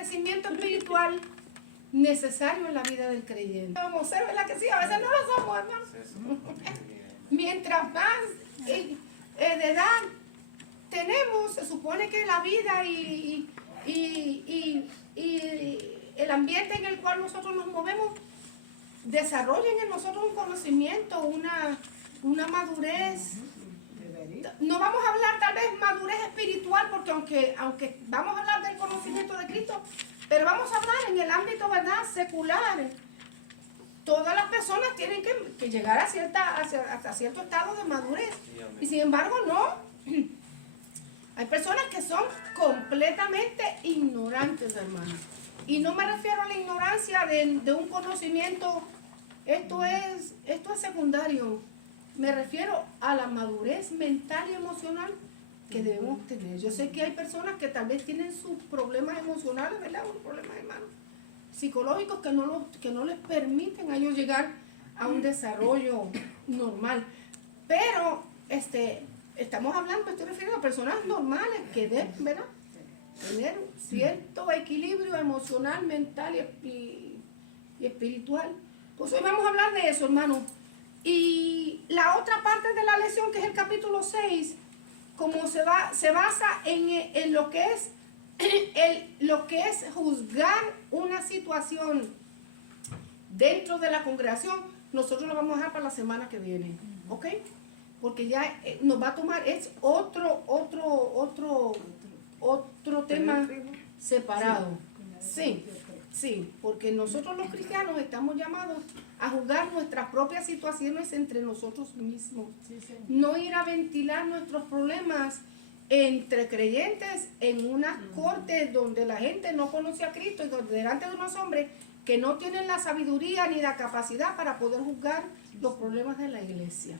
crecimiento espiritual necesario en la vida del creyente. Vamos a ser, ¿verdad que sí? A veces no lo somos, hermano. Mientras más de edad tenemos, se supone que la vida y el ambiente en el cual nosotros nos movemos desarrollen en nosotros un conocimiento, una madurez. No vamos a hablar tal vez madurez espiritual, porque aunque vamos a hablar del conocimiento de Cristo, pero vamos a hablar en el ámbito, ¿verdad?, secular. Todas las personas tienen que llegar hasta cierto estado de madurez. Y sin embargo, no. Hay personas que son completamente ignorantes, hermano. Y no me refiero a la ignorancia de un conocimiento, esto es secundario. Me refiero a la madurez mental y emocional que debemos tener. Yo sé que hay personas que tal vez tienen sus problemas emocionales, ¿verdad? Unos problemas, hermano, psicológicos que no les permiten a ellos llegar a un desarrollo normal. Pero estamos hablando, estoy refiriendo a personas normales que deben, ¿verdad?, tener cierto equilibrio emocional, mental y espiritual. Pues hoy vamos a hablar de eso, hermano. Y la otra parte de la lección, que es el capítulo 6, como se basa en lo que es juzgar una situación dentro de la congregación, nosotros lo vamos a dejar para la semana que viene, ¿ok? Porque ya nos va a tomar, es otro tema separado. Sí, porque nosotros los cristianos estamos llamados a juzgar nuestras propias situaciones entre nosotros mismos. No ir a ventilar nuestros problemas entre creyentes en una corte donde la gente no conoce a Cristo y donde delante de unos hombres que no tienen la sabiduría ni la capacidad para poder juzgar los problemas de la iglesia.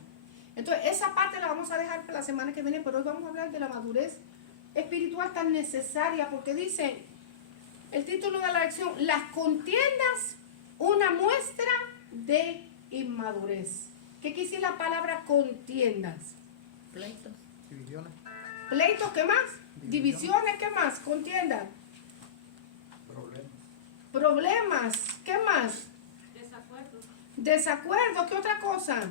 Entonces, esa parte la vamos a dejar para la semana que viene, pero hoy vamos a hablar de la madurez espiritual tan necesaria, porque dice el título de la lección: las contiendas, una muestra de inmadurez. ¿Qué quiere decir la palabra contiendas? Pleitos. Divisiones. Pleitos, ¿qué más? Divisiones, ¿qué más? Contiendas. Problemas, ¿qué más? Desacuerdos, ¿qué otra cosa?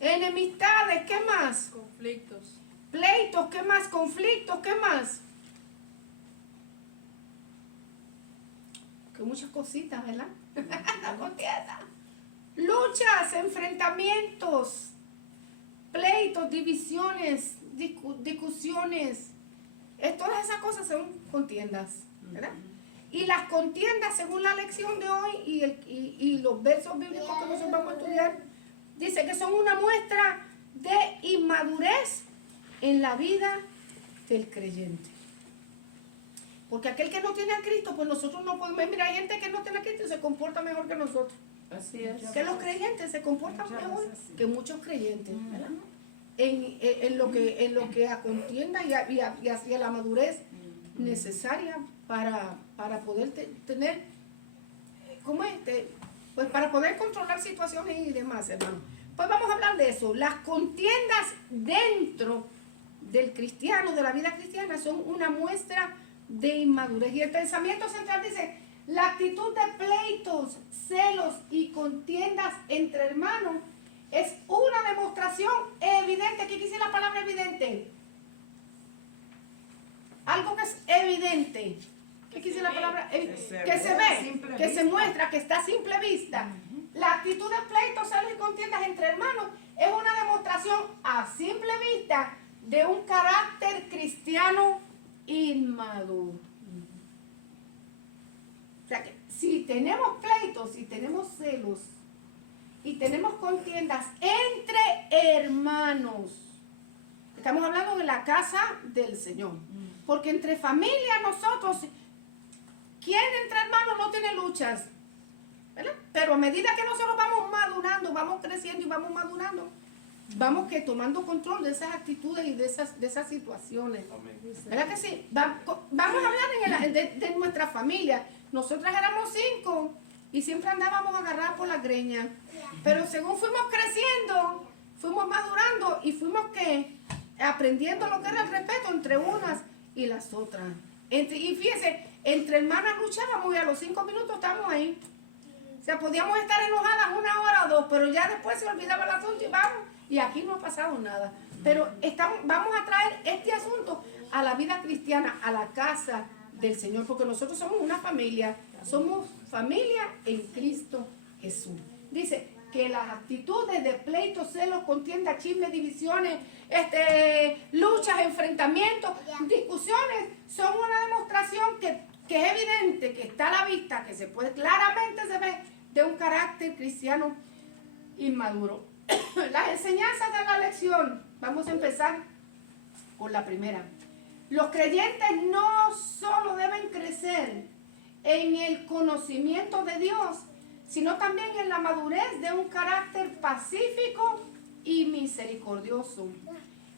Enemistades, ¿qué más? Conflictos. Pleitos, ¿qué más? Conflictos, ¿qué más? Que muchas cositas, ¿verdad? Contienda. Luchas, enfrentamientos, pleitos, divisiones, discusiones. Todas esas cosas son contiendas, ¿verdad? Y las contiendas, según la lección de hoy y los versos bíblicos que nosotros vamos a estudiar, dice que son una muestra de inmadurez en la vida del creyente. Porque aquel que no tiene a Cristo, pues nosotros no podemos. Mira, hay gente que no tiene a Cristo y se comporta mejor que nosotros. Así es. Que los creyentes se comportan mejor que muchos creyentes, ¿verdad? En lo que a contienda y hacia la madurez necesaria para poder tener, pues para poder controlar situaciones y demás, hermano. Pues vamos a hablar de eso. Las contiendas dentro del cristiano, de la vida cristiana, son una muestra de inmadurez. Y el pensamiento central dice: la actitud de pleitos, celos y contiendas entre hermanos es una demostración evidente. ¿Qué quiere la palabra evidente? Algo que es evidente. ¿Qué quiere la palabra? Que se ve, que se muestra, que está a simple vista. La actitud de pleitos, celos y contiendas entre hermanos es una demostración a simple vista de un carácter cristiano inmaduro. O sea que si tenemos pleitos, si tenemos celos y tenemos contiendas entre hermanos, estamos hablando de la casa del Señor. Porque entre familia nosotros, ¿quién entre hermanos no tiene luchas? ¿Verdad? Pero a medida que nosotros vamos madurando, vamos creciendo y vamos madurando, vamos tomando control de esas actitudes y de esas situaciones. ¿Verdad que sí? Vamos a hablar de nuestra familia. Nosotras éramos 5 y siempre andábamos agarradas por la greña. Pero según fuimos creciendo, fuimos madurando y fuimos aprendiendo lo que era el respeto entre unas y las otras. Y fíjese, entre hermanas luchábamos y a los 5 minutos estábamos ahí. O sea, podíamos estar enojadas 1 hora o 2, pero ya después se olvidaba el asunto y vamos. Y aquí no ha pasado nada. Pero vamos a traer este asunto a la vida cristiana, a la casa del Señor, porque nosotros somos una familia. Somos familia en Cristo Jesús. Dice que las actitudes de pleitos, celos, contienda, chismes, divisiones, luchas, enfrentamientos, discusiones, son una demostración que es evidente, que está a la vista, que claramente se ve de un carácter cristiano inmaduro. Las enseñanzas de la lección, vamos a empezar con la primera. Los creyentes no solo deben crecer en el conocimiento de Dios, sino también en la madurez de un carácter pacífico y misericordioso.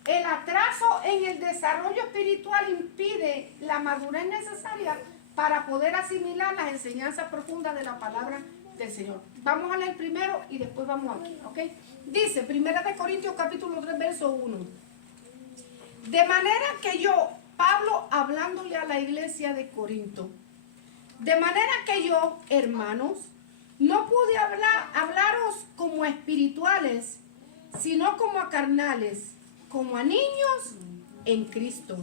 El atraso en el desarrollo espiritual impide la madurez necesaria para poder asimilar las enseñanzas profundas de la palabra del Señor. Vamos a leer primero y después vamos aquí, ¿ok? Dice, 1 Corintios capítulo 3, verso 1. De manera que yo, Pablo, hablándole a la iglesia de Corinto, de manera que yo, hermanos, no pude hablaros como a espirituales, sino como a carnales, como a niños en Cristo.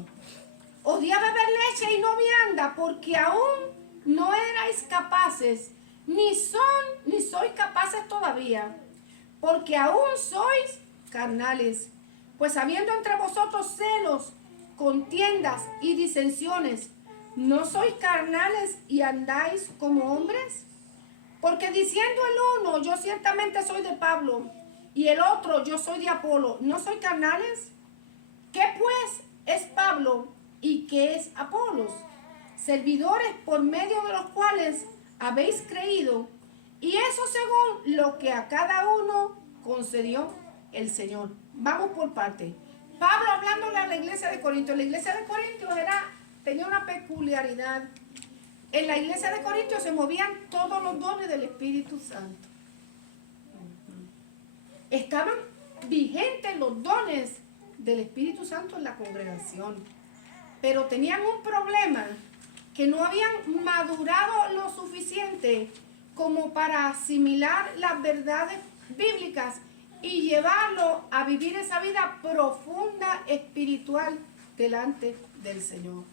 Os di a beber leche y no vianda, porque aún no erais capaces, ni sois capaces todavía, porque aún sois carnales. Pues habiendo entre vosotros celos, contiendas y disensiones, ¿no sois carnales y andáis como hombres? Porque diciendo el uno, yo ciertamente soy de Pablo, y el otro, yo soy de Apolo, ¿no soy carnales? ¿Qué pues es Pablo y qué es Apolos? Servidores por medio de los cuales habéis creído, y eso según lo que a cada uno concedió el Señor. Vamos por parte. Pablo hablándole a la iglesia de Corinto. La iglesia de Corinto tenía una peculiaridad. En la iglesia de Corinto se movían todos los dones del Espíritu Santo. Estaban vigentes los dones del Espíritu Santo en la congregación. Pero tenían un problema, que no habían madurado lo suficiente como para asimilar las verdades bíblicas y llevarlo a vivir esa vida profunda espiritual delante del Señor.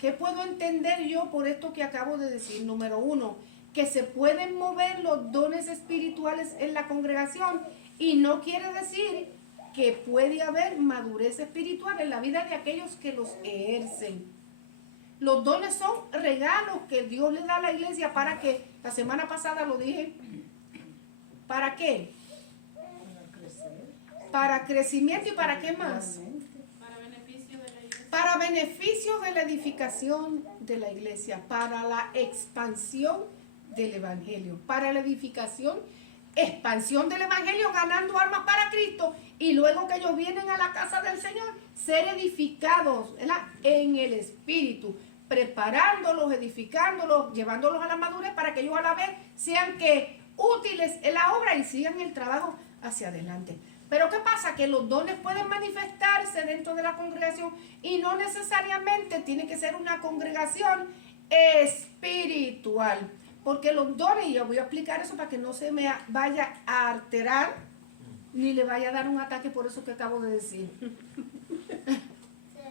¿Qué puedo entender yo por esto que acabo de decir? Número 1, que se pueden mover los dones espirituales en la congregación y no quiere decir que puede haber madurez espiritual en la vida de aquellos que los ejercen. Los dones son regalos que Dios le da a la iglesia para que, la semana pasada lo dije, ¿para qué? Para crecimiento y para qué más? Para beneficio de la edificación de la iglesia, para la expansión del evangelio, para la edificación, expansión del evangelio, ganando almas para Cristo, y luego que ellos vienen a la casa del Señor, ser edificados, ¿verdad?, en el Espíritu, preparándolos, edificándolos, llevándolos a la madurez para que ellos a la vez sean útiles en la obra y sigan el trabajo hacia adelante. Pero ¿qué pasa? Que los dones pueden manifestarse dentro de la congregación y no necesariamente tiene que ser una congregación espiritual. Porque los dones, y yo voy a explicar eso para que no se me vaya a alterar ni le vaya a dar un ataque por eso que acabo de decir.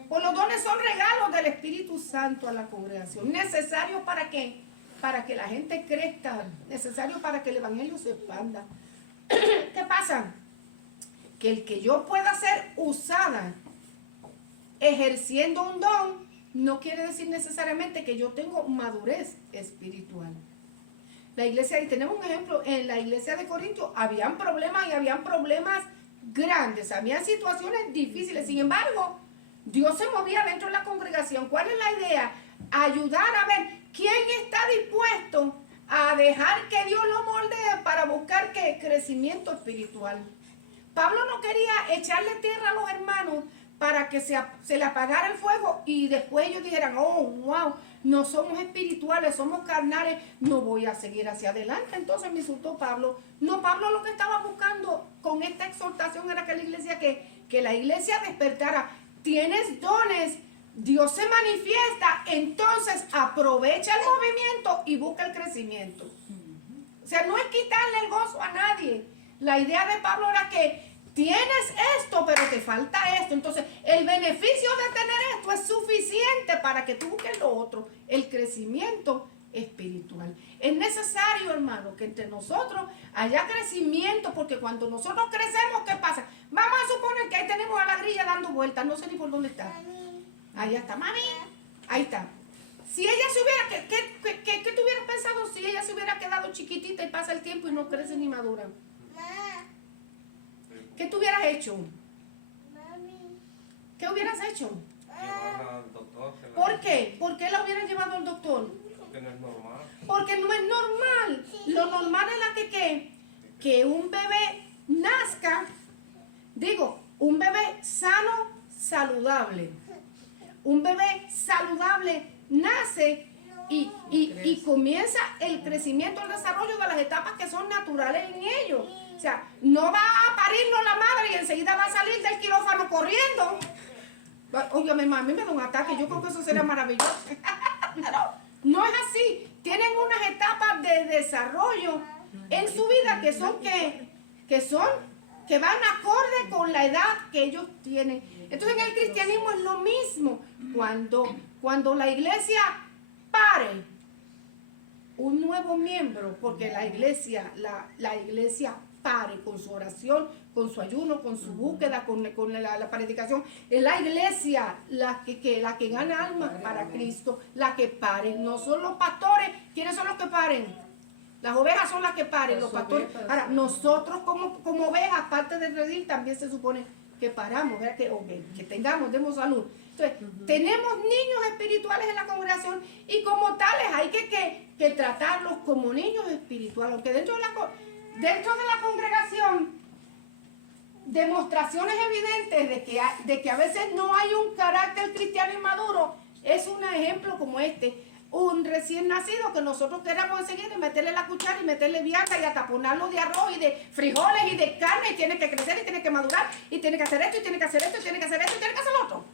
Pues los dones son regalos del Espíritu Santo a la congregación. ¿Necesarios para qué? Para que la gente crezca. Necesarios para que el evangelio se expanda. ¿Qué pasa? Que el que yo pueda ser usada ejerciendo un don no quiere decir necesariamente que yo tengo madurez espiritual. La iglesia, y tenemos un ejemplo, en la iglesia de Corinto habían problemas y habían problemas grandes, habían situaciones difíciles. Sin embargo, Dios se movía dentro de la congregación. ¿Cuál es la idea? Ayudar a ver quién está dispuesto a dejar que Dios lo moldee para buscar crecimiento espiritual. Pablo no quería echarle tierra a los hermanos para que se le apagara el fuego y después ellos dijeran, oh, wow, no somos espirituales, somos carnales, no voy a seguir hacia adelante. Entonces me insultó Pablo. No, Pablo lo que estaba buscando con esta exhortación era que la iglesia despertara. Tienes dones, Dios se manifiesta, entonces aprovecha el movimiento y busca el crecimiento. O sea, no es quitarle el gozo a nadie. La idea de Pablo era que tienes esto, pero te falta esto. Entonces, el beneficio de tener esto es suficiente para que tú busques lo otro, el crecimiento espiritual. Es necesario, hermano, que entre nosotros haya crecimiento, porque cuando nosotros crecemos, ¿qué pasa? Vamos a suponer que ahí tenemos a la grilla dando vueltas, no sé ni por dónde está. Ahí está, mami. Ahí está. Si ella se hubiera, ¿qué tú hubieras pensado si ella se hubiera quedado chiquitita y pasa el tiempo y no crece ni madura? ¿Qué tú hubieras hecho? ¿Qué hubieras hecho? Llevarla al doctor. ¿Por qué? ¿Por qué la hubieran llevado al doctor? Porque no es normal. Porque no es normal. Lo normal es que un bebé nazca, digo, un bebé sano, saludable. Un bebé saludable nace y comienza el crecimiento, el desarrollo de las etapas que son naturales en ellos. O sea, no va a parirnos la madre y enseguida va a salir del quirófano corriendo. Oye, a mí me da un ataque, yo creo que eso sería maravilloso. No es así. Tienen unas etapas de desarrollo en su vida que van acorde con la edad que ellos tienen. Entonces en el cristianismo es lo mismo. Cuando la iglesia pare un nuevo miembro, porque la iglesia pare con su oración, con su ayuno, con su búsqueda, con la predicación, es la iglesia la que gana almas para Cristo, la que pare. No son los pastores. ¿Quiénes son los que paren? Las ovejas son las que paren, los pastores. Ahora, nosotros como ovejas, aparte de redil, también se supone que paramos, ¿verdad? Que demos salud. Entonces, tenemos niños espirituales en la congregación y como tales hay que tratarlos como niños espirituales. Aunque dentro de la congregación, demostraciones evidentes de que a veces no hay un carácter cristiano inmaduro, es un ejemplo como este. Un recién nacido que nosotros queramos enseguida y meterle la cuchara y meterle vianda y ataponarlo de arroz y de frijoles y de carne, y tiene que crecer y tiene que madurar y tiene que hacer esto y tiene que hacer esto y tiene que hacer esto y tiene que hacer lo otro.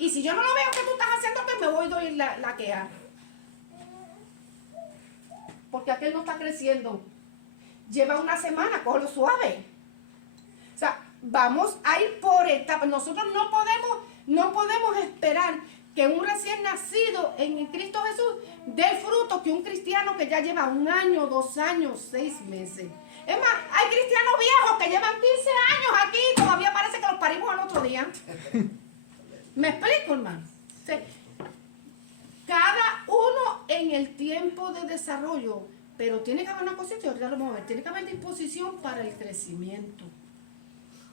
Y si yo no lo veo que tú estás haciendo, pues me voy a doy la queja. Porque aquel no está creciendo. Lleva una semana, cógelo suave. O sea, vamos a ir por etapas. Nosotros no podemos esperar que un recién nacido en Cristo Jesús dé el fruto que un cristiano que ya lleva 1 año, 2 años, 6 meses. Es más, hay cristianos viejos que llevan 15 años aquí y todavía parece que los parimos al otro día. ¿Me explico, hermano? O sea, cada uno en el tiempo de desarrollo, pero tiene que haber una cosita, ahorita lo vamos a ver, tiene que haber disposición para el crecimiento.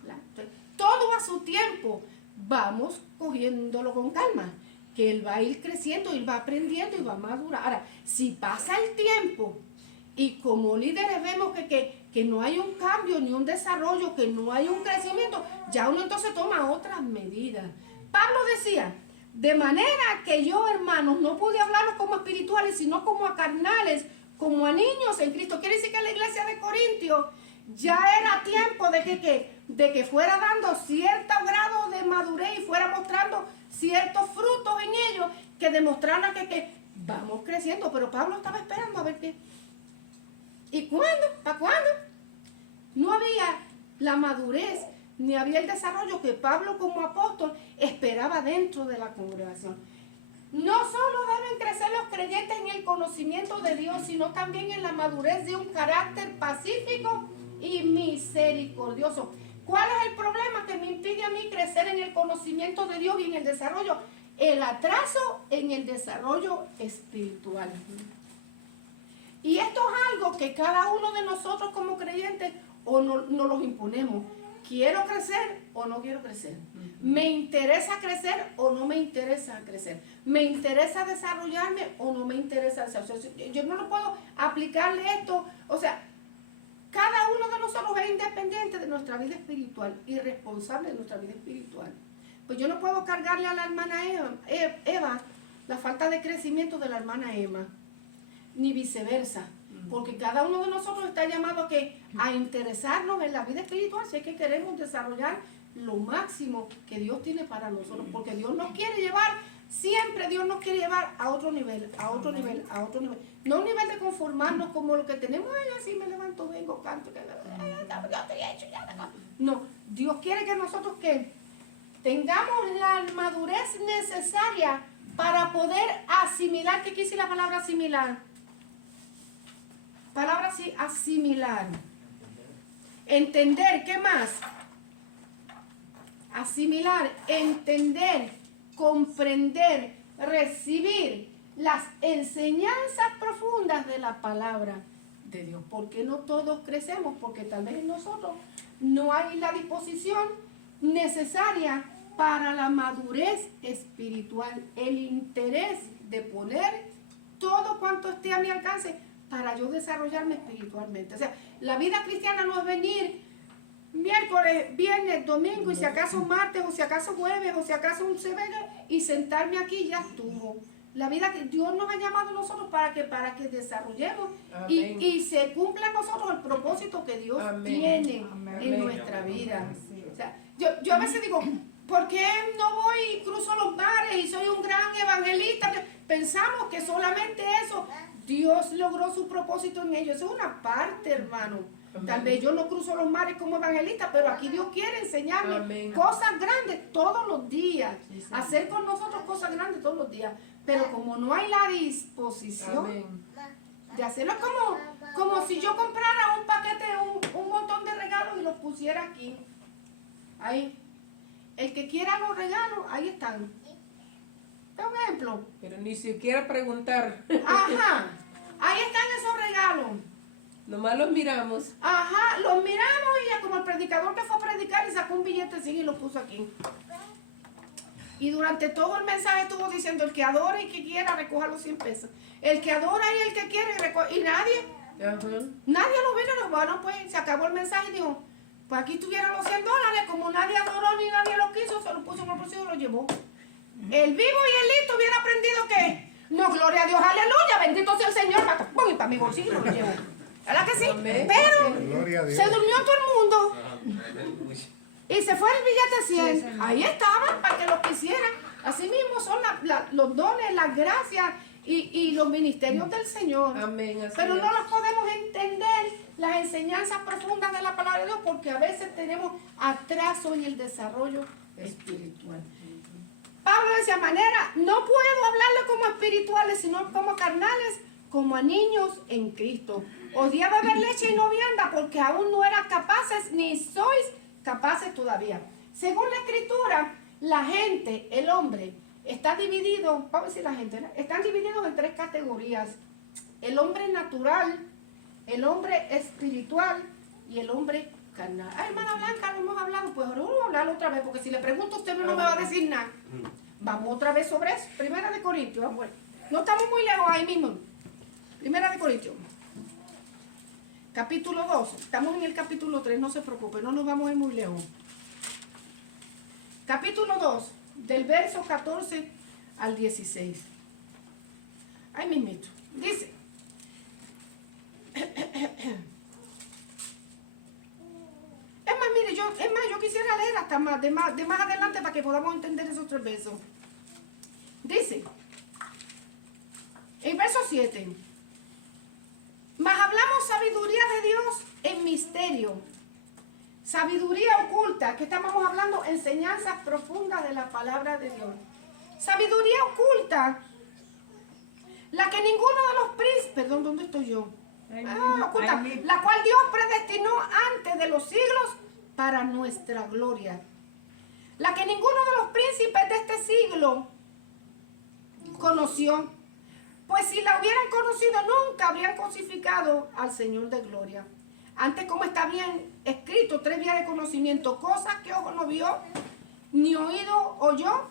Entonces, todo a su tiempo, vamos cogiéndolo con calma, que él va a ir creciendo, él va aprendiendo y va a madurar. Ahora, si pasa el tiempo y como líderes vemos que no hay un cambio ni un desarrollo, que no hay un crecimiento, ya uno entonces toma otras medidas. Pablo decía, de manera que yo, hermanos, no pude hablarlos como espirituales, sino como a carnales, como a niños en Cristo. Quiere decir que la iglesia de Corintios ya era tiempo de que fuera dando cierto grado de madurez y fuera mostrando ciertos frutos en ellos que demostraran que vamos creciendo. Pero Pablo estaba esperando a ver qué. ¿Y cuándo? ¿Para cuándo? No había la madurez ni había el desarrollo que Pablo como apóstol esperaba dentro de la congregación. No solo deben crecer los creyentes en el conocimiento de Dios, sino también en la madurez de un carácter pacífico y misericordioso. ¿Cuál es el problema que me impide a mí crecer en el conocimiento de Dios y en el desarrollo? El atraso en el desarrollo espiritual. Y esto es algo que cada uno de nosotros como creyentes o no los imponemos. ¿Quiero crecer o no quiero crecer? ¿Me interesa crecer o no me interesa crecer? ¿Me interesa desarrollarme o no me interesa desarrollarme? Yo no lo puedo aplicarle esto. O sea, cada uno de nosotros es independiente de nuestra vida espiritual y responsable de nuestra vida espiritual. Pues yo no puedo cargarle a la hermana Eva la falta de crecimiento de la hermana Emma, ni viceversa. Porque cada uno de nosotros está llamado a interesarnos en la vida espiritual si es que queremos desarrollar lo máximo que Dios tiene para nosotros, porque Dios nos quiere llevar, siempre Dios nos quiere llevar a otro nivel, a otro nivel, a otro nivel. No un nivel de conformarnos como lo que tenemos, ay, así me levanto, vengo, canto, no, Dios quiere que nosotros que tengamos la madurez necesaria para poder asimilar. ¿Qué quiere decir la palabra asimilar? Palabra así, asimilar. Entender, ¿qué más? Asimilar, entender, comprender, recibir las enseñanzas profundas de la palabra de Dios. ¿Por qué no todos crecemos? Porque tal vez en nosotros no hay la disposición necesaria para la madurez espiritual, el interés de poner todo cuanto esté a mi alcance para yo desarrollarme espiritualmente. O sea, la vida cristiana no es venir miércoles, viernes, domingo, y si acaso martes, o si acaso jueves, o si acaso un semana, y sentarme aquí y ya estuvo. La vida que Dios nos ha llamado a nosotros para que desarrollemos y se cumpla en nosotros el propósito que Dios tiene en nuestra vida. O sea, yo a veces digo, ¿por qué no voy y cruzo los mares y soy un gran evangelista? Pensamos que solamente eso, Dios logró su propósito en ello. Eso es una parte, hermano. Tal vez yo no cruzo los mares como evangelista, pero aquí Dios quiere enseñarme cosas grandes todos los días. Hacer con nosotros cosas grandes todos los días. Pero como no hay la disposición de hacerlo, es como si yo comprara un paquete, un montón de regalos y los pusiera aquí. Ahí. El que quiera los regalos, ahí están. Por ejemplo. Pero ni siquiera preguntar. Ajá. Ahí están esos regalos. Nomás los miramos. Ajá, los miramos y ya como el predicador que fue a predicar y sacó un billete así y lo puso aquí. Y durante todo el mensaje estuvo diciendo, el que adora y que quiera recoja los 100 pesos. El que adora y el que quiere recoge. Y nadie lo vino. Bueno, pues se acabó el mensaje y dijo, pues aquí tuvieron los $100. Como nadie adoró ni nadie lo quiso, se lo puso en el bolsillo y lo llevó. El vivo y el listo hubiera aprendido que, no, gloria a Dios, aleluya, bendito sea el Señor. Y para mi bolsillo lo llevó. ¿Verdad que sí? Pero se durmió todo el mundo. Y se fue el billete 100. Ahí estaban para que lo quisieran. Así mismo son los dones, las gracias y los ministerios del Señor. Amén. Pero no los podemos entender, las enseñanzas profundas de la palabra de Dios, porque a veces tenemos atraso en el desarrollo espiritual. Pablo de esa manera, no puedo hablarle como espirituales, sino como carnales, como a niños en Cristo. Odiaba beber leche y no vianda, porque aún no eran capaces, ni sois capaces todavía. Según la Escritura, la gente, el hombre, está dividido, vamos a decir la gente, ¿no? Están divididos en 3 categorías. El hombre natural, el hombre espiritual y el hombre carnal. Ay, hermana Blanca, no hemos hablado, pues ahora vamos a hablar otra vez, porque si le pregunto usted no me va a decir nada. Vamos otra vez sobre eso. Primera de Corintios, vamos a ver. No estamos muy lejos ahí mismo. Primera de Corintios. Capítulo 2, estamos en el capítulo 3, no se preocupe, no nos vamos a ir muy lejos. Capítulo 2, del verso 14 al 16. Ahí mismito. Dice. Yo quisiera leer hasta de más adelante para que podamos entender esos 3 versos. Dice, en verso 7. Mas hablamos sabiduría de Dios en misterio, sabiduría oculta, que estamos hablando enseñanzas profundas de la palabra de Dios. Sabiduría oculta, la que ninguno de los príncipes, perdón, ¿dónde estoy yo? Oculta, la cual Dios predestinó antes de los siglos para nuestra gloria. La que ninguno de los príncipes de este siglo conoció. Pues si la hubieran conocido, nunca habrían crucificado al Señor de gloria. Antes, como está bien escrito, 3 vías de conocimiento, cosas que ojo no vio, ni oído oyó,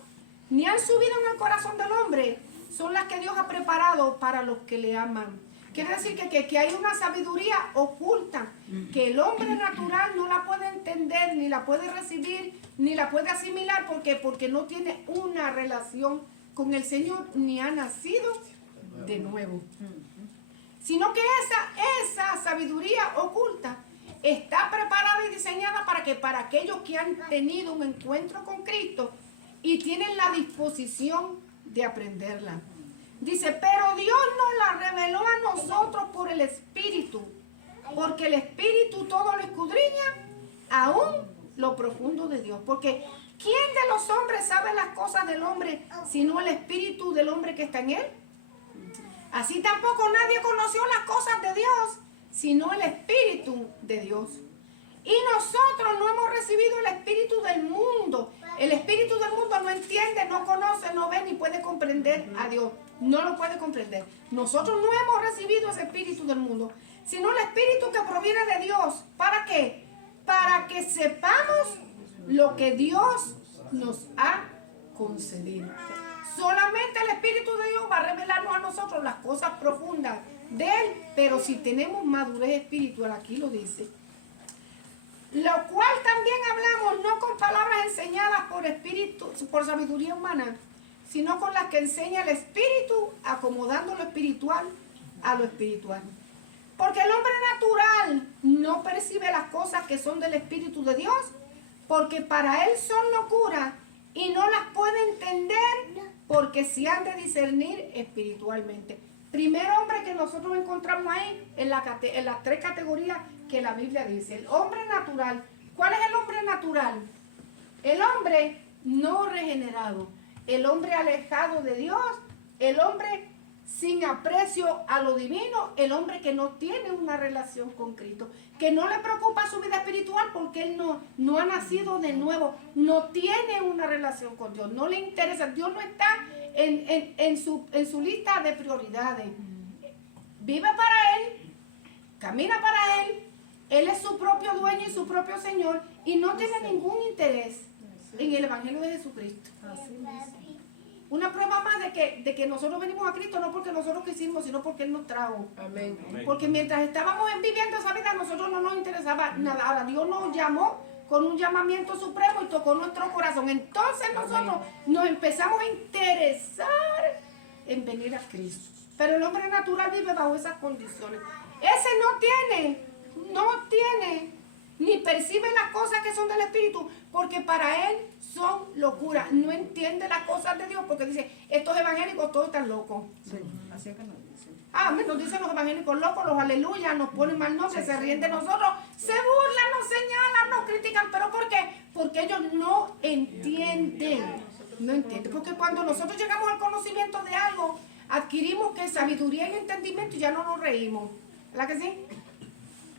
ni han subido en el corazón del hombre, son las que Dios ha preparado para los que le aman. Quiere decir que hay una sabiduría oculta, que el hombre natural no la puede entender, ni la puede recibir, ni la puede asimilar, porque no tiene una relación con el Señor, ni ha nacido de nuevo. Sino que esa sabiduría oculta está preparada y diseñada para aquellos que han tenido un encuentro con Cristo y tienen la disposición de aprenderla. Dice, pero Dios nos la reveló a nosotros por el Espíritu, porque el Espíritu todo lo escudriña, aún lo profundo de Dios. Porque ¿quién de los hombres sabe las cosas del hombre, sino el Espíritu del hombre que está en él? Así tampoco nadie conoció las cosas de Dios, sino el Espíritu de Dios. Y nosotros no hemos recibido el Espíritu del mundo. El Espíritu del mundo no entiende, no conoce, no ve ni puede comprender a Dios. No lo puede comprender. Nosotros no hemos recibido ese Espíritu del mundo, sino el Espíritu que proviene de Dios. ¿Para qué? Para que sepamos lo que Dios nos ha concedido. Solamente el Espíritu de Dios va a revelarnos a nosotros las cosas profundas de Él, pero si tenemos madurez espiritual, aquí lo dice. Lo cual también hablamos no con palabras enseñadas por espíritu, por sabiduría humana, sino con las que enseña el Espíritu, acomodando lo espiritual a lo espiritual. Porque el hombre natural no percibe las cosas que son del Espíritu de Dios, porque para él son locura y no las puede entender porque se han de discernir espiritualmente. Primer hombre que nosotros encontramos ahí en las tres categorías que la Biblia dice. El hombre natural. ¿Cuál es el hombre natural? El hombre no regenerado, el hombre alejado de Dios, el hombre sin aprecio a lo divino, el hombre que no tiene una relación con Cristo, que no le preocupa su vida espiritual porque él no ha nacido de nuevo, no tiene una relación con Dios, no le interesa, Dios no está en su lista de prioridades. Vive para Él, camina para Él es su propio dueño y su propio Señor y no tiene ningún interés en el Evangelio de Jesucristo. Una prueba más de que nosotros venimos a Cristo no porque nosotros quisimos, sino porque Él nos trajo. Amén. Porque mientras estábamos viviendo esa vida, a nosotros no nos interesaba nada. Ahora Dios nos llamó con un llamamiento supremo y tocó nuestro corazón. Entonces nosotros nos empezamos a interesar en venir a Cristo. Pero el hombre natural vive bajo esas condiciones. Ese no tiene, ni percibe las cosas que son del Espíritu, porque para él son locuras. No entiende las cosas de Dios, porque dice, estos evangélicos todos están locos. Sí, así es que nos dicen. Nos dicen los evangélicos locos, los aleluyas, nos ponen mal nombre, se ríen de nosotros, se burlan, nos señalan, nos critican. ¿Pero por qué? Porque ellos no entienden. No entienden. Porque cuando nosotros llegamos al conocimiento de algo, adquirimos que sabiduría y entendimiento y ya no nos reímos. ¿Verdad que sí?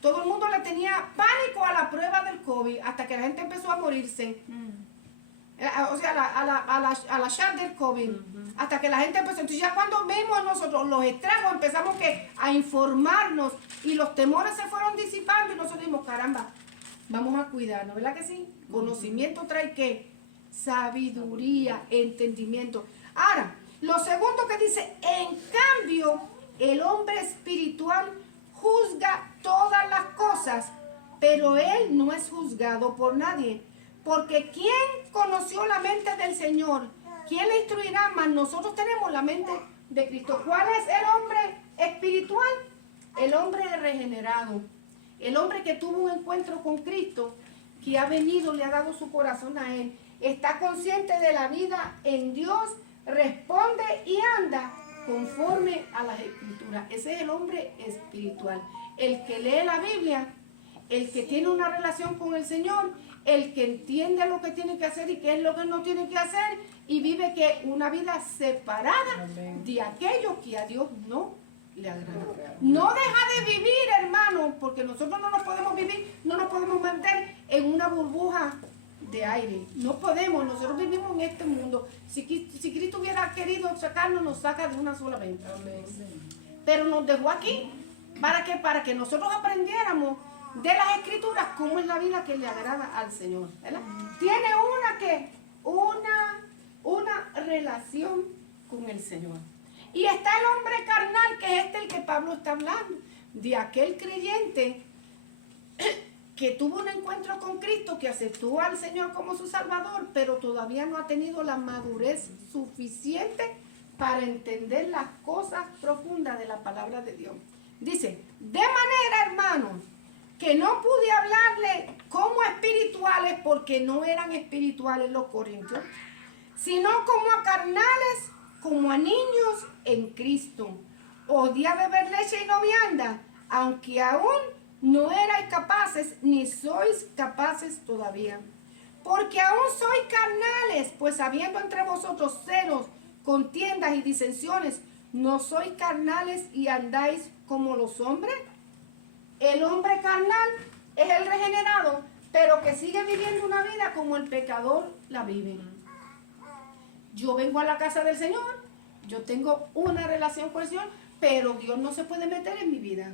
Todo el mundo le tenía pánico a la prueba del COVID hasta que la gente empezó a morirse. O sea, a la shot del COVID. Hasta que la gente empezó. Entonces ya cuando vimos nosotros los estragos, empezamos a informarnos y los temores se fueron disipando y nosotros dijimos, caramba, vamos a cuidarnos, ¿verdad que sí? Conocimiento trae ¿qué? Sabiduría, entendimiento. Ahora, lo segundo que dice, en cambio, el hombre espiritual juzga todas las cosas, pero él no es juzgado por nadie. Porque ¿quién conoció la mente del Señor? ¿Quién le instruirá? Mas nosotros tenemos la mente de Cristo. ¿Cuál es el hombre espiritual? El hombre regenerado. El hombre que tuvo un encuentro con Cristo, que ha venido, le ha dado su corazón a Él. Está consciente de la vida en Dios, responde y anda conforme a las Escrituras. Ese es el hombre espiritual. El que lee la Biblia, el que tiene una relación con el Señor, el que entiende lo que tiene que hacer y qué es lo que no tiene que hacer y vive una vida separada de aquello que a Dios no le agrada. No deja de vivir, hermano, porque nosotros no nos podemos vivir, no nos podemos meter en una burbuja de aire. No podemos, nosotros vivimos en este mundo. Si Cristo hubiera querido sacarnos, nos saca de una sola vez. Pero nos dejó aquí. ¿Para qué? Para que nosotros aprendiéramos de las Escrituras cómo es la vida que le agrada al Señor, ¿verdad? Tiene una relación con el Señor. Y está el hombre carnal, que es el que Pablo está hablando, de aquel creyente que tuvo un encuentro con Cristo, que aceptó al Señor como su Salvador, pero todavía no ha tenido la madurez suficiente para entender las cosas profundas de la palabra de Dios. Dice, de manera, hermanos, que no pude hablarle como espirituales porque no eran espirituales los corintios, sino como a carnales, como a niños en Cristo. Odia beber leche y no vianda, aunque aún no erais capaces, ni sois capaces todavía. Porque aún sois carnales, pues habiendo entre vosotros celos, contiendas y disensiones, ¿no sois carnales y andáis como los hombres? El hombre carnal es el regenerado, pero que sigue viviendo una vida como el pecador la vive. Yo vengo a la casa del Señor, yo tengo una relación con el Señor, pero Dios no se puede meter en mi vida,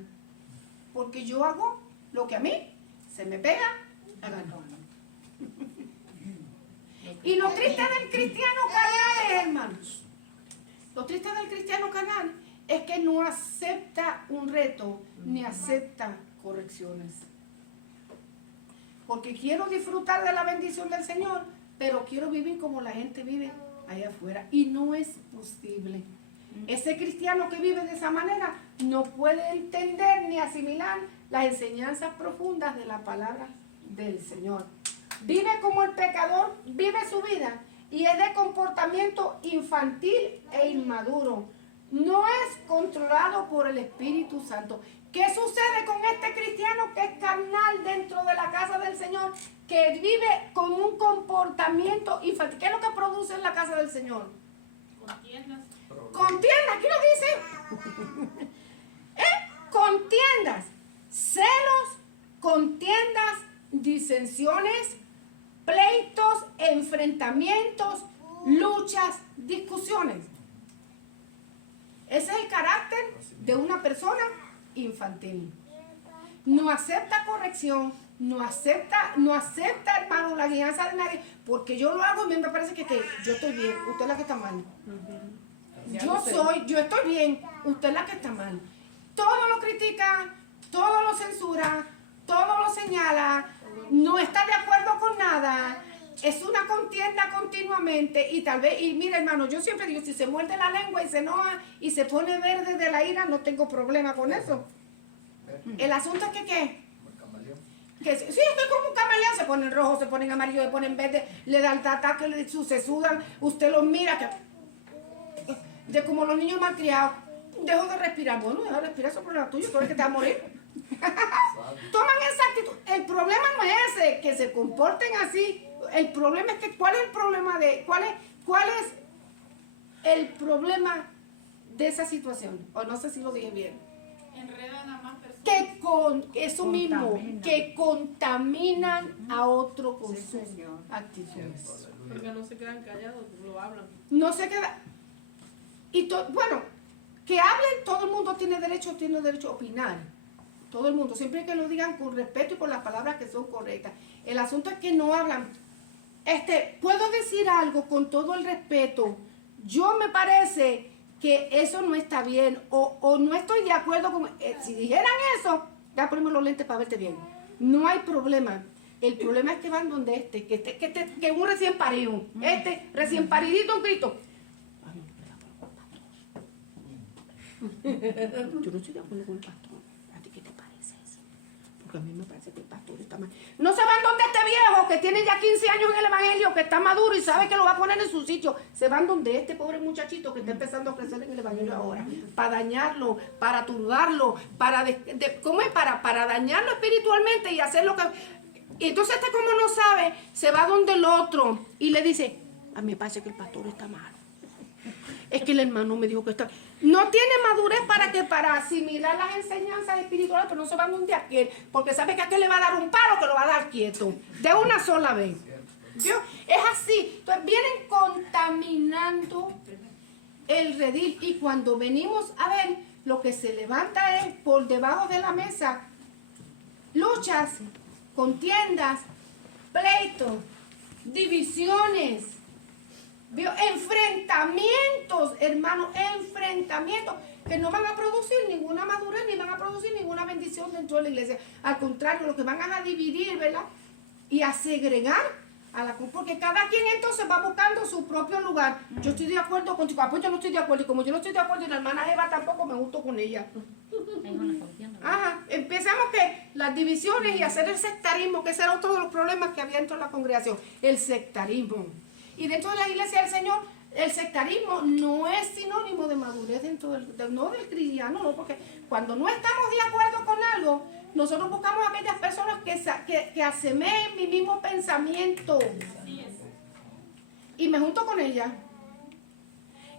porque yo hago lo que a mí se me pega la gana. Y lo triste del cristiano carnal, hermanos, lo triste del cristiano carnal es que no acepta un reto ni acepta correcciones. Porque quiero disfrutar de la bendición del Señor, pero quiero vivir como la gente vive allá afuera. Y no es posible. Ese cristiano que vive de esa manera no puede entender ni asimilar las enseñanzas profundas de la palabra del Señor. Vive como el pecador vive su vida y es de comportamiento infantil e inmaduro. No es controlado por el Espíritu Santo. ¿Qué sucede con este cristiano que es carnal dentro de la casa del Señor? Que vive con un comportamiento infantil. ¿Qué es lo que produce en la casa del Señor? Contiendas. Contiendas, aquí lo dice. Contiendas, celos, contiendas, disensiones, pleitos, enfrentamientos, luchas, discusiones. Ese es el carácter de una persona infantil. No acepta corrección, no acepta, hermano, la guianza de nadie, porque yo lo hago y me parece que yo estoy bien, usted es la que está mal. Yo estoy bien, usted es la que está mal. Todo lo critica, todo lo censura, todo lo señala, no está de acuerdo con nada. Es una contienda continuamente y tal vez, y mira hermano, yo siempre digo, si se muerde la lengua y se enoja y se pone verde de la ira, no tengo problema con eso. El asunto es que ¿qué? Que sí, estoy como un camaleón, se ponen rojo, se ponen amarillo, se ponen verde, le dan ataque, se sudan, usted los mira, que de como los niños malcriados, dejo de respirar. Bueno, deja de respirar, eso es problema tuyo, tú eres que te vas a morir. Toman esa actitud. El problema no es ese, que se comporten así. El problema es que, ¿cuál es el problema cuál es el problema de esa situación? O no sé si lo dije bien. Enredan a más personas. Que con eso mismo, que contaminan a otro con Sí, sus Señor. actitudes. Porque no se quedan callados, lo hablan. No se queda. Y bueno, que hablen, todo el mundo tiene derecho a opinar. Todo el mundo, siempre que lo digan con respeto y con las palabras que son correctas. El asunto es que no hablan. Puedo decir algo con todo el respeto. Yo me parece que eso no está bien o no estoy de acuerdo con... si dijeran eso, ya ponemos los lentes para verte bien. No hay problema. El problema es que van donde que un recién parido. Recién paridito, un grito. Yo no estoy de acuerdo con el pastor. ¿A ti qué te parece eso? Porque a mí me parece que el pastor está mal. No se van donde este viejo que tiene ya 15 años en el evangelio, que está maduro y sabe que lo va a poner en su sitio. Se van donde este pobre muchachito que está empezando a crecer en el evangelio ahora. Para dañarlo, para turbarlo, para dañarlo espiritualmente y hacer lo que... Y entonces como no sabe, se va donde el otro y le dice, a mí me parece que el pastor está mal. Es que el hermano me dijo que está... No tiene madurez para asimilar las enseñanzas espirituales, pero no se va donde aquel, porque sabe que aquel le va a dar un palo que lo va a dar quieto, de una sola vez. ¿Vio? Es así. Entonces vienen contaminando el redil y cuando venimos a ver, lo que se levanta es por debajo de la mesa luchas, contiendas, pleitos, divisiones. ¿Vio? Enfrentamientos, hermanos, enfrentamientos que no van a producir ninguna madurez ni van a producir ninguna bendición dentro de la iglesia. Al contrario, lo que van a dividir, ¿verdad? Y a segregar porque cada quien entonces va buscando su propio lugar. Yo estoy de acuerdo contigo, pues yo no estoy de acuerdo, y como yo no estoy de acuerdo, y la hermana Eva tampoco me gustó con ella. Ajá, empezamos que las divisiones y hacer el sectarismo, que ese era otro de los problemas que había dentro de la congregación, el sectarismo. Y dentro de la iglesia del Señor, el sectarismo no es sinónimo de madurez dentro no del cristiano, no, porque cuando no estamos de acuerdo con algo, nosotros buscamos a aquellas personas que asemejen mi mismo pensamiento. Así es. Y me junto con ellas.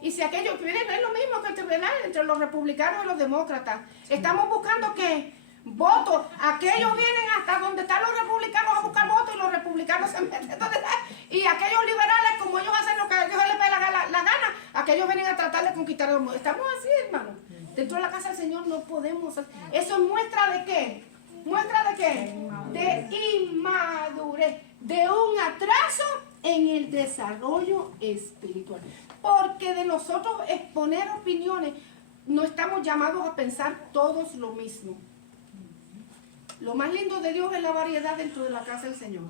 Y si aquellos que vienen, no es lo mismo que entre los republicanos y los demócratas. Estamos buscando que votos. Aquellos vienen hasta donde están los republicanos a buscar votos y los republicanos se meten donde están. Y aquellos liberales, como ellos hacen lo que a ellos les da la gana, aquellos vienen a tratar de conquistar el mundo. Estamos así, hermano. Dentro de la casa del Señor no podemos. ¿Eso muestra de qué? ¿Muestra de qué? De inmadurez, de un atraso en el desarrollo espiritual. Porque de nosotros exponer opiniones, no estamos llamados a pensar todos lo mismo. Lo más lindo de Dios es la variedad dentro de la casa del Señor.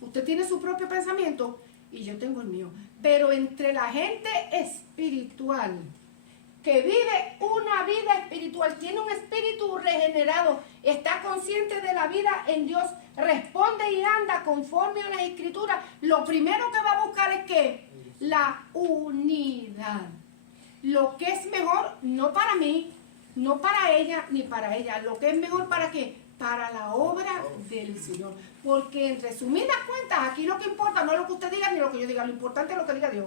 Usted tiene su propio pensamiento y yo tengo el mío. Pero entre la gente espiritual, que vive una vida espiritual, tiene un espíritu regenerado, está consciente de la vida en Dios, responde y anda conforme a la Escritura, lo primero que va a buscar es que la unidad. Lo que es mejor, no para mí, no para ella, ni para ella. Lo que es mejor para qué? Para la obra del Señor. Porque en resumidas cuentas, aquí lo que importa no es lo que usted diga ni lo que yo diga. Lo importante es lo que diga Dios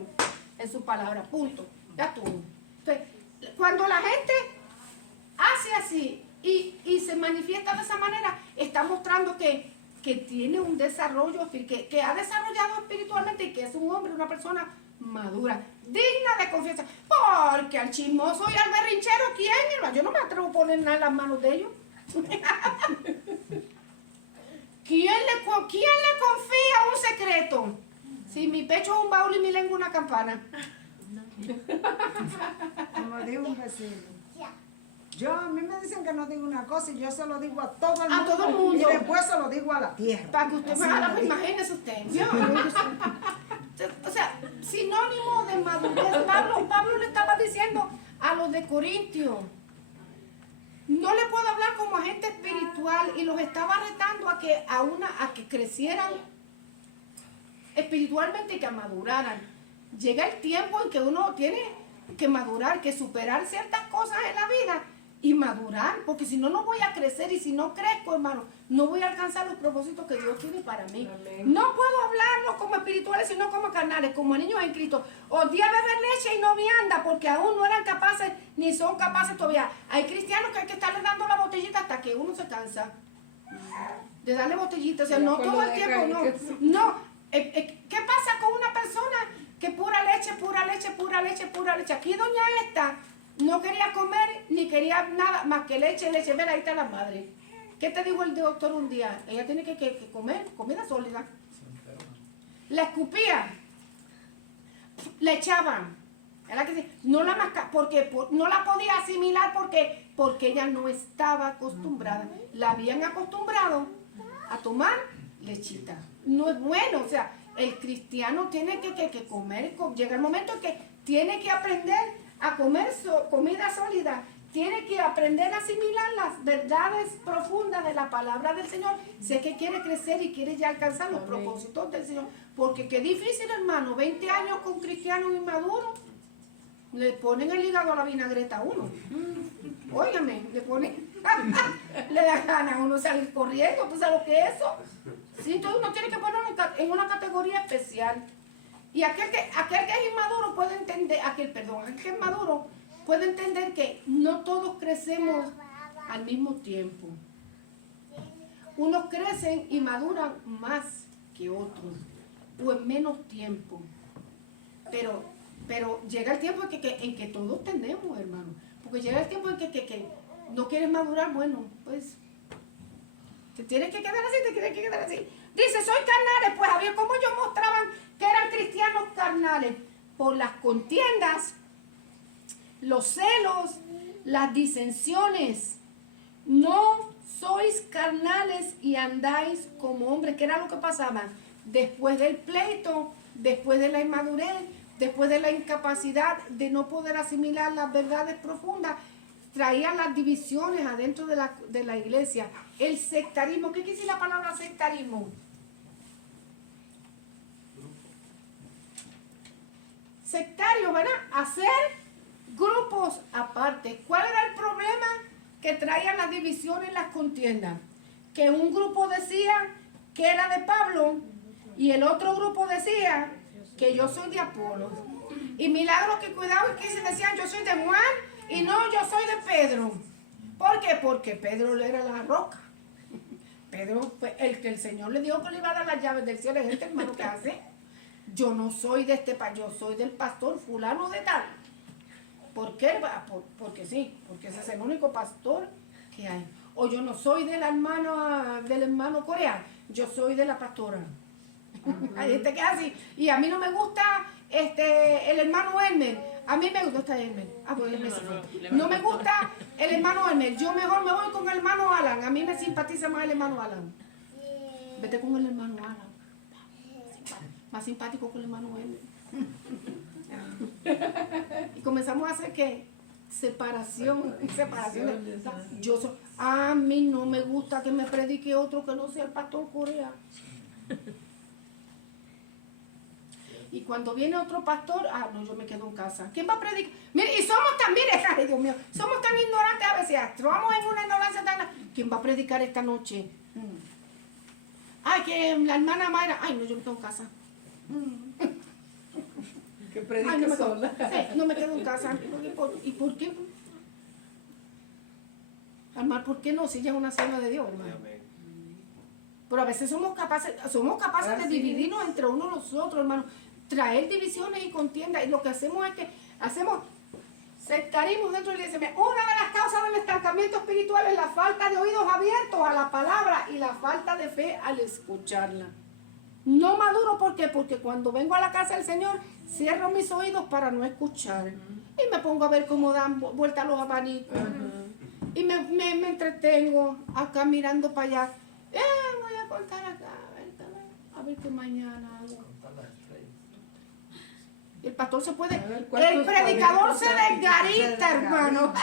en su palabra. Punto. Ya estuvo. Entonces, cuando la gente hace así y se manifiesta de esa manera, está mostrando que tiene un desarrollo, que ha desarrollado espiritualmente y que es un hombre, una persona madura, digna de confianza. Porque al chismoso y al berrinchero, ¿quién, hermano? Yo no me atrevo a poner nada en las manos de ellos. ¿Quién le confía un secreto? Si mi pecho es un baúl y mi lengua una campana. Como dijo un vecino. A mí me dicen que no digo una cosa y yo se lo digo a todo el mundo. A todo el mundo. Y después se lo digo a la tierra. Para que usted me haga, pues, imagínese usted. O sea, sinónimo de madurez. Pablo le estaba diciendo a los de Corintio, no le puedo hablar como agente espiritual, y los estaba retando a que crecieran espiritualmente y que maduraran. Llega el tiempo en que uno tiene que madurar, que superar ciertas cosas en la vida y madurar, porque si no, no voy a crecer, y si no crezco, hermano, no voy a alcanzar los propósitos que Dios tiene para mí. Amén. No puedo hablarlo como espirituales, sino como carnales, como niños en Cristo. Odié beber leche y no vianda, porque aún no eran capaces, ni son capaces todavía. Hay cristianos que hay que estarle dando la botellita hasta que uno se cansa de darle botellita. O sea, no todo el tiempo, no. No. ¿Qué pasa con una persona que pura leche, pura leche, pura leche, pura leche? Aquí doña esta no quería comer ni quería nada más que leche, leche. Ven, ahí está la madre. ¿Qué te dijo el doctor un día? Ella tiene que comer comida sólida. La escupía, le echaban. Era que no la porque no la podía asimilar porque ella no estaba acostumbrada. La habían acostumbrado a tomar lechita. No es bueno, o sea, el cristiano tiene que comer. Llega el momento en que tiene que aprender a comer comida sólida, tiene que aprender a asimilar las verdades profundas de la palabra del Señor. Sé que quiere crecer y quiere ya alcanzar los propósitos del Señor, porque qué difícil, hermano, 20 años con cristianos inmaduros, le ponen el hígado a la vinagreta a uno. Óigame, le ponen, le da ganas a uno salir corriendo. ¿Tú sabes lo que es eso? Sí, entonces uno tiene que ponerlo en una categoría especial. Y aquel que es inmaduro puede entender, aquel que es maduro puede entender que no todos crecemos al mismo tiempo. Unos crecen y maduran más que otros, o en menos tiempo. Pero llega el tiempo en que todos tenemos, hermano. Porque llega el tiempo en que no quieres madurar, bueno, pues te tienes que quedar así, te tienes que quedar así. Dice, soy carnales, pues había como ellos mostraban que eran cristianos carnales, por las contiendas, los celos, las disensiones. No sois carnales y andáis como hombres. ¿Qué era lo que pasaba? después del pleito, después de la inmadurez, después de la incapacidad de no poder asimilar las verdades profundas, traían las divisiones adentro de la iglesia. El sectarismo, ¿qué quiere decir la palabra sectarismo? Sectario, ¿verdad? Hacer grupos aparte. ¿Cuál era el problema que traían las divisiones y las contiendas? Que un grupo decía que era de Pablo y el otro grupo decía que yo soy de Apolo. Y milagros que cuidado que se decían yo soy de Juan y no yo soy de Pedro. ¿Por qué? Porque Pedro era la roca. Pedro fue el que el Señor le dijo que le iba a dar las llaves del cielo. Es este hermano que hace. Yo no soy de este país, yo soy del pastor fulano de tal. ¿Por qué? Porque sí, porque ese es el único pastor que hay. O yo no soy del hermano Corea, yo soy de la pastora. Hay gente que es así. Y a mí no me gusta el hermano Elmer. A mí me gusta Elmer. Pues Elmer se fue. No me gusta el hermano Elmer. Yo mejor me voy con el hermano Alan. A mí me simpatiza más el hermano Alan. Vete con el hermano Alan. Más simpático que el hermano Elmer. Y comenzamos a hacer ¿qué? Separación. A mí no me gusta que me predique otro que no sea el pastor Corea. Y cuando viene otro pastor, no, yo me quedo en casa. ¿Quién va a predicar? Mire, y somos tan, ay Dios mío, somos tan ignorantes a veces, actuamos en una ignorancia tan... ¿Quién va a predicar esta noche? Que la hermana Mayra, no, yo me quedo en casa. Que predica sola. Sí, no me quedo en casa. ¿Y por qué? Hermano, ¿por qué no? Si ella es una cena de Dios, hermano. Pero a veces somos capaces de dividirnos entre unos y los otros, hermano. Traer divisiones y contiendas. Y lo que hacemos es que hacemos sectarismo dentro de la iglesia. Una de las causas del estancamiento espiritual es la falta de oídos abiertos a la palabra y la falta de fe al escucharla. No maduro, ¿por qué? Porque cuando vengo a la casa del Señor, cierro mis oídos para no escuchar. Y me pongo a ver cómo dan vuelta los abanicos. Y me entretengo acá mirando para allá. Voy a contar acá, a ver qué mañana hago. Y el pastor se puede... El predicador se desgarita, hermano.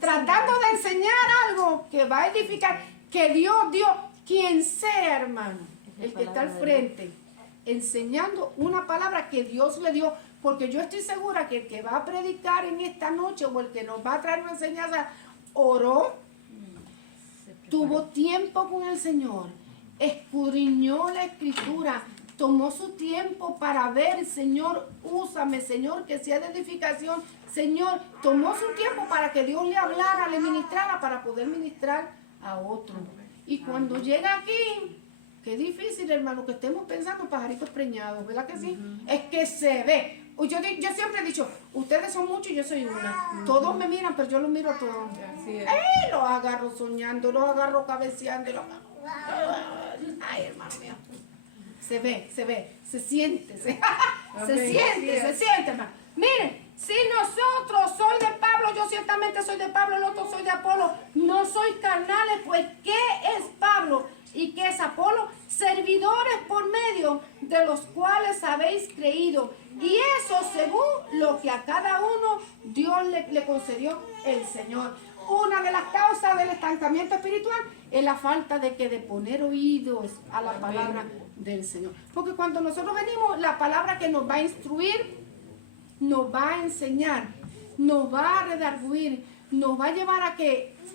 Tratando de enseñar algo que va a edificar. Que Dios, quien sea, hermano. El que está al frente, enseñando una palabra que Dios le dio, porque yo estoy segura que el que va a predicar en esta noche o el que nos va a traer una enseñanza, oró, tuvo tiempo con el Señor, escudriñó la escritura, tomó su tiempo para ver, Señor, úsame, Señor, que sea de edificación, Señor, tomó su tiempo para que Dios le hablara, le ministrara, para poder ministrar a otro. Y cuando llega aquí... Qué difícil, hermano, que estemos pensando pajaritos preñados, ¿verdad que sí? Es que se ve. Yo siempre he dicho, ustedes son muchos y yo soy una. Todos me miran, pero yo los miro a todos. Los agarro soñando, los agarro cabeceando. Ay, hermano mío. Se ve, se siente, se siente, hermano. Miren, si nosotros soy de Pablo, yo ciertamente soy de Pablo, el otro soy de Apolo, no soy carnales, pues ¿qué es Pablo? ¿Y qué es Apolo? Servidores por medio de los cuales habéis creído. Y eso según lo que a cada uno Dios le concedió el Señor. Una de las causas del estancamiento espiritual es la falta de poner oídos a la palabra del Señor. Porque cuando nosotros venimos, la palabra que nos va a instruir, nos va a enseñar, nos va a redarguir, nos va a llevar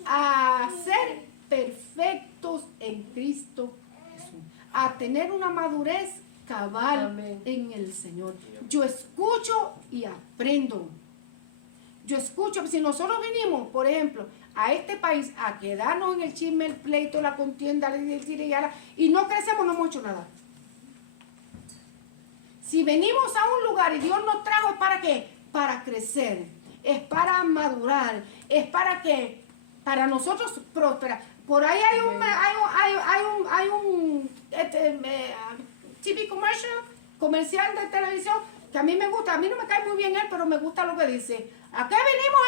a ser perfectos en Cristo Jesús, a tener una madurez cabal en el Señor. Yo escucho y aprendo. Yo escucho, si nosotros venimos, por ejemplo, a este país a quedarnos en el chisme, el pleito, la contienda, y no crecemos, no hemos hecho nada. Si venimos a un lugar y Dios nos trajo, ¿es para qué? Para crecer, es para madurar, es para que, para nosotros prosperar. Por ahí hay un TV comercial de televisión que a mí me gusta. A mí no me cae muy bien él, pero me gusta lo que dice. ¿A qué venimos?